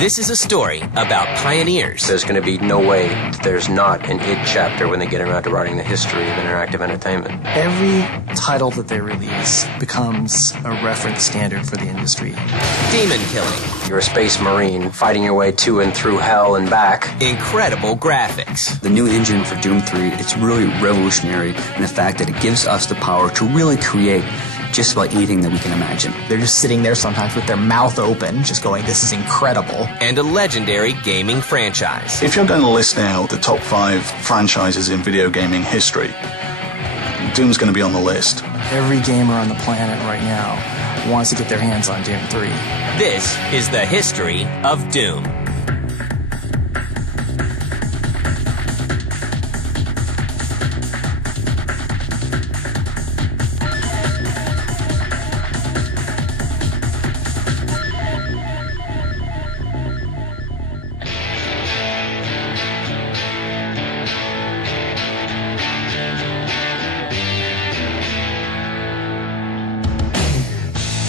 This is a story about pioneers. There's going to be no way that there's not an id chapter when they get around to writing the history of interactive entertainment. Every title that they release becomes a reference standard for the industry. Demon killing. You're a space marine fighting your way to and through hell and back. Incredible graphics. The new engine for Doom 3, it's really revolutionary in the fact that it gives us the power to really create just about anything that we can imagine. They're just sitting there sometimes with their mouth open, just going, this is incredible. And a legendary gaming franchise. If you're going to list out the top 5 franchises in video gaming history, Doom's going to be on the list. Every gamer on the planet right now wants to get their hands on Doom 3. This is the history of Doom.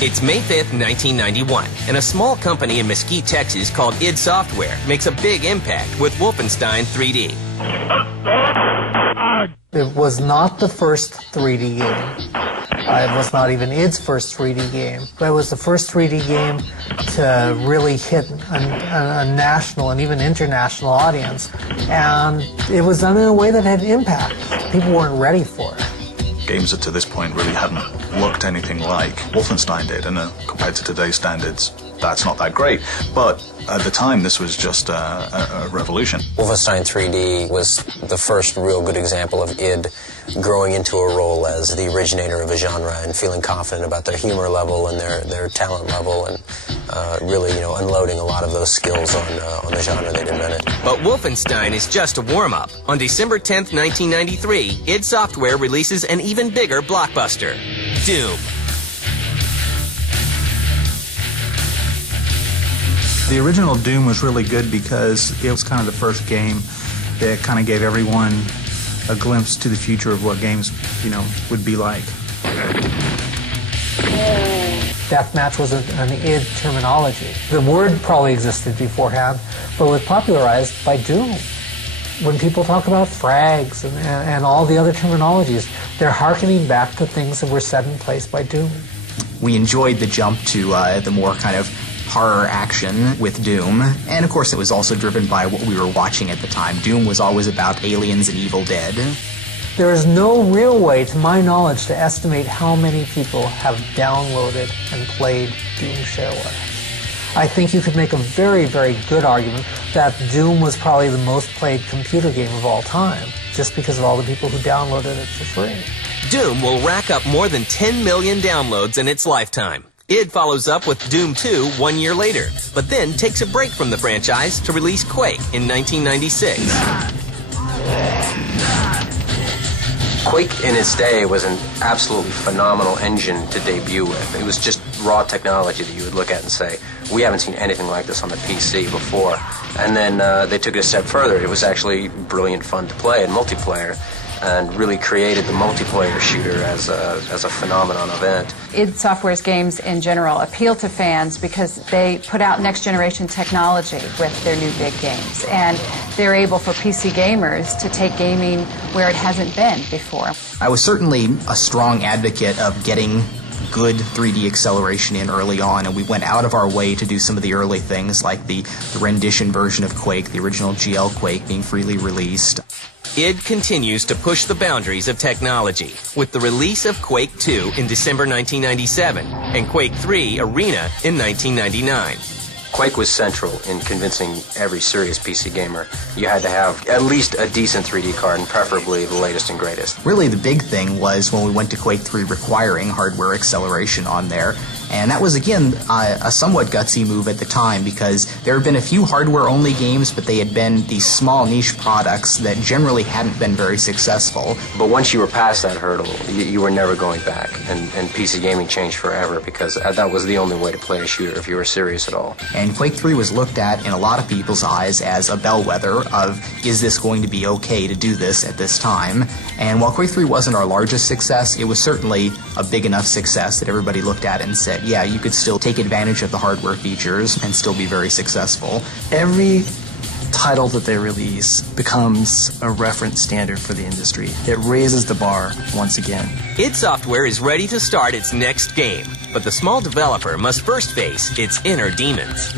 It's May 5th, 1991, and a small company in Mesquite, Texas called id Software makes a big impact with Wolfenstein 3D. It was not the first 3D game. It was not even id's first 3D game. But it was the first 3D game to really hit a national and even international audience. And it was done in a way that had impact. People weren't ready for it. Games that to this point really hadn't looked anything like Wolfenstein did, and compared to today's standards, that's not that great. But at the time, this was just a revolution. Wolfenstein 3D was the first real good example of id growing into a role as the originator of a genre and feeling confident about their humor level and their talent level, and really, unloading a lot of those skills on the genre they'd invented. But Wolfenstein is just a warm-up. On December 10th, 1993, id Software releases an even bigger blockbuster, Doom. The original Doom was really good because it was kind of the first game that kind of gave everyone a glimpse to the future of what games, would be like. Deathmatch was an id terminology. The word probably existed beforehand, but was popularized by Doom. When people talk about frags and all the other terminologies, they're hearkening back to things that were set in place by Doom. We enjoyed the jump to the more kind of horror action with Doom, and of course it was also driven by what we were watching at the time. Doom was always about aliens and Evil Dead. There is no real way, to my knowledge, to estimate how many people have downloaded and played Doom Shareware. I think you could make a very, very good argument that Doom was probably the most played computer game of all time, just because of all the people who downloaded it for free. Doom will rack up more than 10 million downloads in its lifetime. id follows up with Doom 2 1 year later, but then takes a break from the franchise to release Quake in 1996. Quake in its day was an absolutely phenomenal engine to debut with. It was just raw technology that you would look at and say, we haven't seen anything like this on the PC before. And then they took it a step further. It was actually brilliant fun to play in multiplayer, and really created the multiplayer shooter as a phenomenon event. id Software's games in general appeal to fans because they put out next-generation technology with their new big games, and they're able for PC gamers to take gaming where it hasn't been before. I was certainly a strong advocate of getting good 3D acceleration in early on, and we went out of our way to do some of the early things, like the rendition version of Quake, the original GL Quake, being freely released. id continues to push the boundaries of technology with the release of Quake 2 in December 1997 and Quake 3 Arena in 1999. Quake was central in convincing every serious PC gamer you had to have at least a decent 3D card, and preferably the latest and greatest. Really, the big thing was when we went to Quake 3 requiring hardware acceleration on there. And that was, again, a somewhat gutsy move at the time, because there had been a few hardware-only games, but they had been these small niche products that generally hadn't been very successful. But once you were past that hurdle, you were never going back, and PC gaming changed forever, because that was the only way to play a shooter if you were serious at all. And Quake 3 was looked at in a lot of people's eyes as a bellwether of, is this going to be okay to do this at this time? And while Quake 3 wasn't our largest success, it was certainly a big enough success that everybody looked at it and said, that, yeah, you could still take advantage of the hardware features and still be very successful. Every title that they release becomes a reference standard for the industry. It raises the bar once again. id Software is ready to start its next game, but the small developer must first face its inner demons.